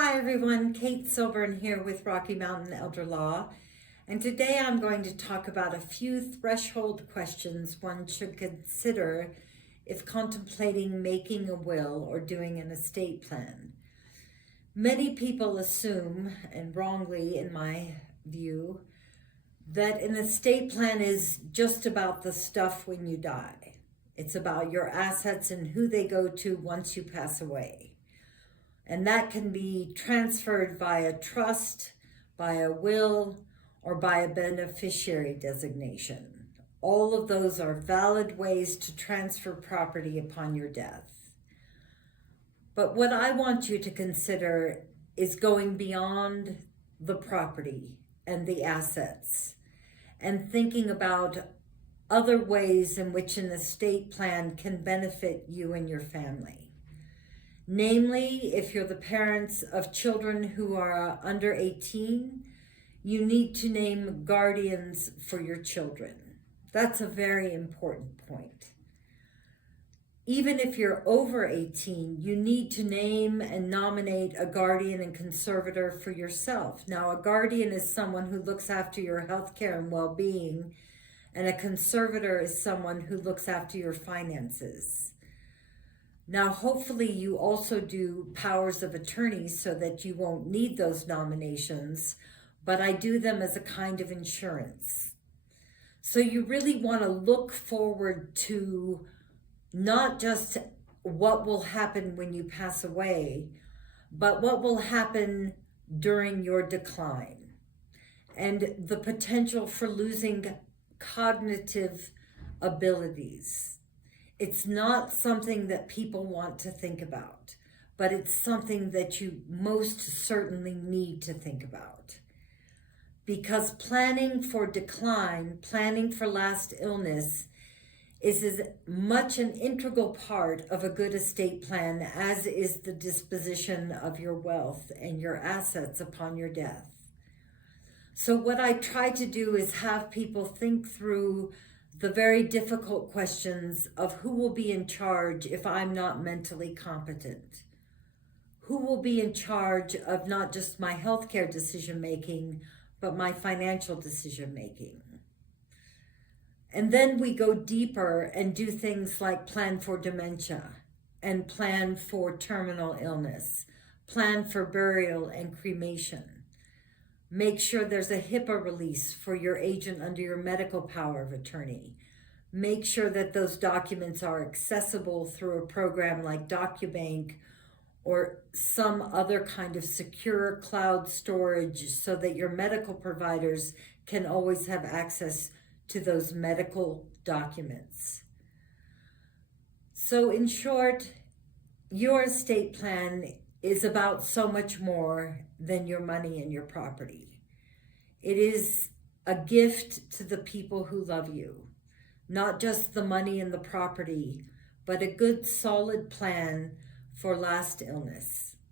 Hi everyone, Kate Silburn here with Rocky Mountain Elder Law, and today I'm going to talk about a few threshold questions one should consider if contemplating making a will or doing an estate plan. Many people assume, and wrongly in my view, that an estate plan is just about the stuff when you die. It's about your assets and who they go to once you pass away. And that can be transferred by a trust, by a will, or by a beneficiary designation. All of those are valid ways to transfer property upon your death. But what I want you to consider is going beyond the property and the assets and thinking about other ways in which an estate plan can benefit you and your family. Namely, if you're the parents of children who are under 18, you need to name guardians for your children. That's a very important point. Even if you're over 18, you need to name and nominate a guardian and conservator for yourself. Now, a guardian is someone who looks after your health care and well-being, and a conservator is someone who looks after your finances. Now, hopefully you also do powers of attorney so that you won't need those nominations, but I do them as a kind of insurance. So you really want to look forward to not just what will happen when you pass away, but what will happen during your decline and the potential for losing cognitive abilities. It's not something that people want to think about, but it's something that you most certainly need to think about. Because planning for decline, planning for last illness, is as much an integral part of a good estate plan as is the disposition of your wealth and your assets upon your death. So what I try to do is have people think through the very difficult questions of who will be in charge if I'm not mentally competent? Who will be in charge of not just my healthcare decision-making, but my financial decision-making? And then we go deeper and do things like plan for dementia and plan for terminal illness, plan for burial and cremation. Make sure there's a HIPAA release for your agent under your medical power of attorney. Make sure that those documents are accessible through a program like DocuBank or some other kind of secure cloud storage so that your medical providers can always have access to those medical documents. So in short, your estate plan is about so much more than your money and your property. It is a gift to the people who love you, not just the money and the property, but a good solid plan for last illness.